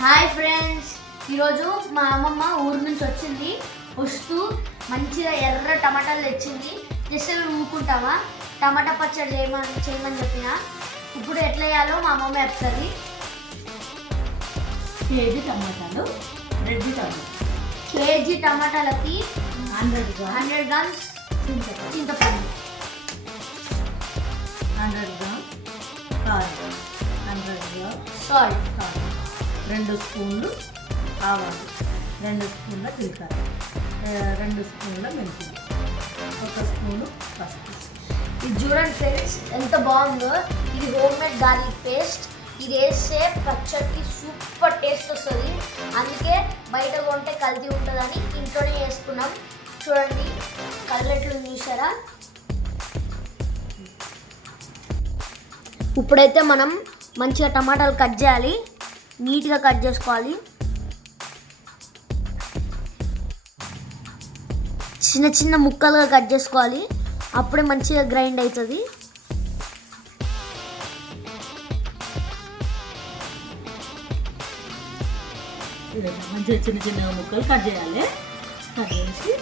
Hi friends, ఈరోజు మా అమ్మమ్మ ఊరు నుంచి వచ్చింది. వస్తూ మంచిగా ఎర్ర టమాటాలు తెచ్చింది. జస్ట్ ఊరుకుంటామా, టమాటా పచ్చడి చేయమని చెప్పిన. ఇప్పుడు ఎట్లా చేయాలో మా అమ్మమ్మ చెప్తుంది. కేజీ టమాటాలు, రెడ్ టమాటా, కేజీ టమాటాలకి 100 గ్రామ్స్ చింతపండు, 100 గ్రామ్ కారం, 100 గ్రామ్ సాల్ట్, 2 స్పూన్లు ఆవాలు, 2 స్పూన్ల జీలకర్ర, 2 స్పూన్ల మెంతులు, 1 స్పూను పసుపు. ఇది చూడండి ఫ్రెండ్స్ ఎంత బాగుందో. ఇది హోమ్ మేడ్ గార్లిక్ పేస్ట్. ఇది వేస్తే పచ్చడికి సూపర్ టేస్ట్ వస్తుంది. అందుకే బయట కొంటే కల్తీ ఉంటుందని ఇంట్లోనే వేసుకున్నాం. చూడండి కళ్ళెట్లు చూసారా. ఇప్పుడైతే మనం మంచిగా టమాటాలు కట్ చేయాలి, నీట్గా కట్ చేసుకోవాలి. చిన్న చిన్న ముక్కలుగా కట్ చేసుకోవాలి, అప్పుడే మంచిగా గ్రైండ్ అవుతుంది. మంచిగా చిన్న చిన్న ముక్కలు కట్ చేయాలి. కట్ చేసి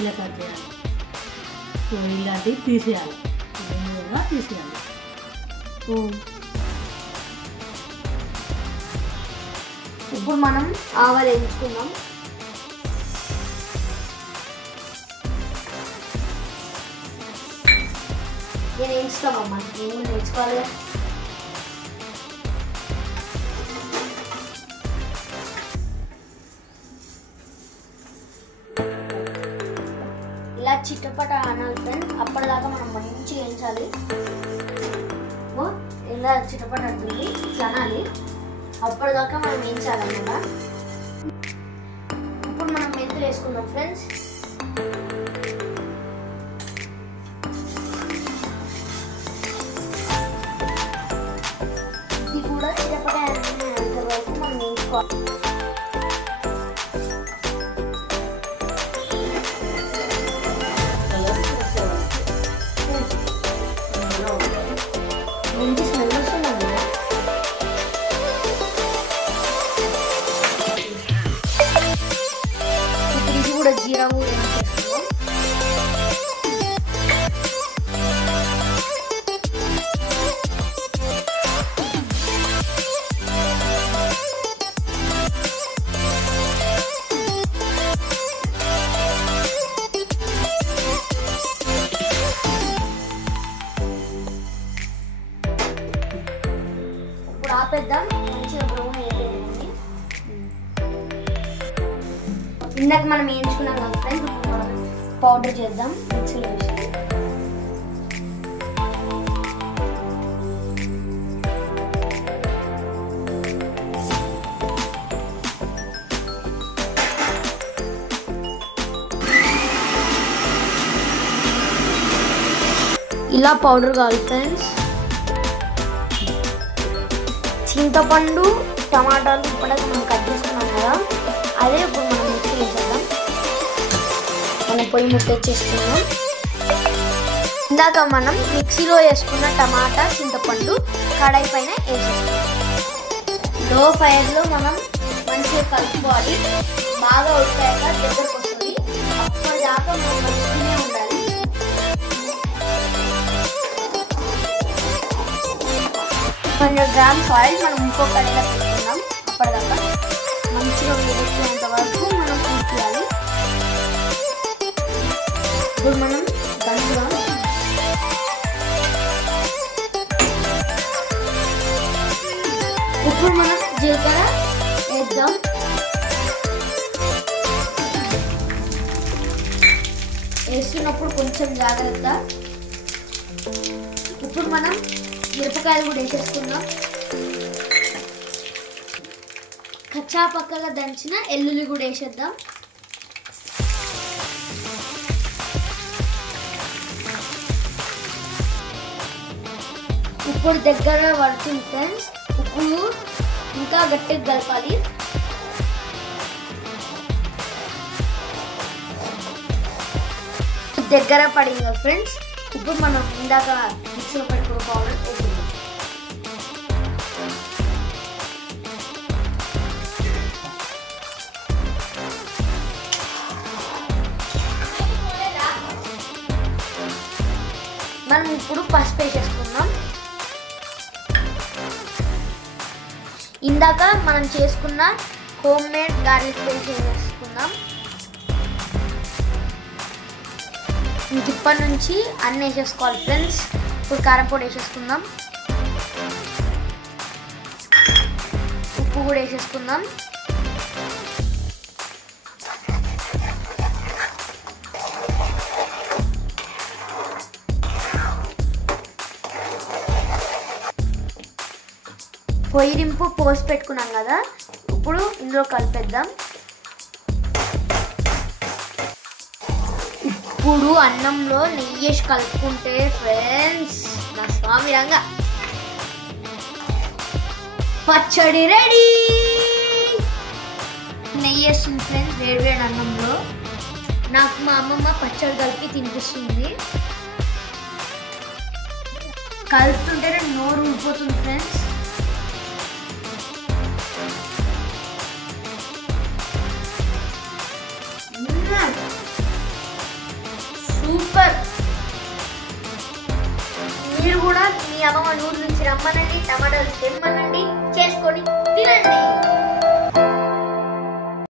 ఇలా కట్ చేయాలి. ఇలాంటివి తీసేయాలి, తీసేయాలి. ఇప్పుడు మనం ఆవాలు వేయించుకుందాం. నేను వేయించుతామమ్మా, నేను నేర్చుకోవాలి. ఇలా చిట్టపట అనాలి ఫ్రెండ్స్. అప్పటిదాకా మనం మంచిగా వేయించాలి. ఇలా చిట్టపట అంటుంది ఇట్లా అనాలి. అప్పటిదాకా మనం వేయించాలన్నమాట. ఇప్పుడు మనం మెంతులు వేసుకుందాం ఫ్రెండ్స్. ఇది కూడా చిట్టపట అంత వరకు మనం వేయించుకోవాలి. మంచి స్మెల్ వస్తుంది కదా. ఇప్పుడు ఇది కూడా జీరా కూడా వేసేసుకుందాం. ఆపేద్దాం. మంచిగా బ్రౌన్ అయిపోయింది. ఇందాక మనం వేయించుకున్నాం కదా ఫ్రెండ్స్, ఇప్పుడు మనం పౌడర్ చేద్దాం మిక్సీలో వేసి. ఇలా పౌడర్ కావాలి ఫ్రెండ్స్. చింతపండు, టమాటాలు ఇప్పటికి మనం కట్ చేసుకున్నాం కదా, అదే ఇప్పుడు మనం మిక్సీ వేసేద్దాం. మనం పొయ్యి ముట్టేసుకున్నాం. ఇందాక మనం మిక్సీలో వేసుకున్న టమాటా, చింతపండు కడాయి పైన వేసేసుకున్నాం. లో ఫైర్లో మనం మంచిగా కలుపుకోవాలి. బాగా ఉడికాక దగ్గరకు వస్తుంది. అప్పటిదాకా మనం మంచిగానే ఉండాలి. గ్రామ్స్ ఆయిల్ మనం ఇంకో కడాయిలో పెట్టుకుందాం. అప్పటిదాకా మంచిగా వేడెక్కేంత వరకు మనం ఉడికియాలి. ఇప్పుడు మనం గంజుగా ఇప్పుడు మనం జీలకర్ర వేద్దాం. వేస్తున్నప్పుడు కొంచెం జాగ్రత్త. ఇప్పుడు మనం మిరపకాయలు కూడా వేసేసుకుందాం. కచ్చా పక్కగా దంచిన ఎల్లుల్లి కూడా వేసేద్దాం. ఇప్పుడు దగ్గర పడుతుంది ఫ్రెండ్స్. ఇప్పుడు ఇంకా గట్టిగా కలపాలి. దగ్గర పడింది ఫ్రెండ్స్. ఇప్పుడు మనం ఇందాక మిక్సీలో పెట్టుకున్న పౌడర్ వేసుకుందాం. మనం ఇప్పుడు పసుపు వేసేసుకుందాం. ఇందాక మనం చేసుకున్న హోమ్ మేడ్ గార్లిక్ పేస్ట్ వేసేసుకుందాం. ఇప్పటి నుంచి అన్నీ వేసేసుకోవాలి ఫ్రెండ్స్. ఇప్పుడు కారం పొడి వేసేసుకుందాం, ఉప్పు కూడా వేసేసుకుందాం. పొయ్యిరింపు పోసి పెట్టుకున్నాం కదా, ఇప్పుడు ఇందులో కలిపేద్దాం. ఇప్పుడు అన్నంలో నెయ్యి వేసి కలుపుకుంటే ఫ్రెండ్స్ నా స్వామి రంగా పచ్చడి రెడీ. నెయ్యి వేస్తుంది ఫ్రెండ్స్ వేడి వేడి అన్నంలో. నాకు మా అమ్మమ్మ పచ్చడి కలిపి తినిపిస్తుంది. కలుపుతుంటే నోరు ఊడిపోతుంది ఫ్రెండ్స్. సూపర్. మీరు కూడా మీ అమ్మమ్మ నూరు నుంచి రమ్మనండి, టమాటాలు తెమ్మనండి, చేసుకొని తినండి.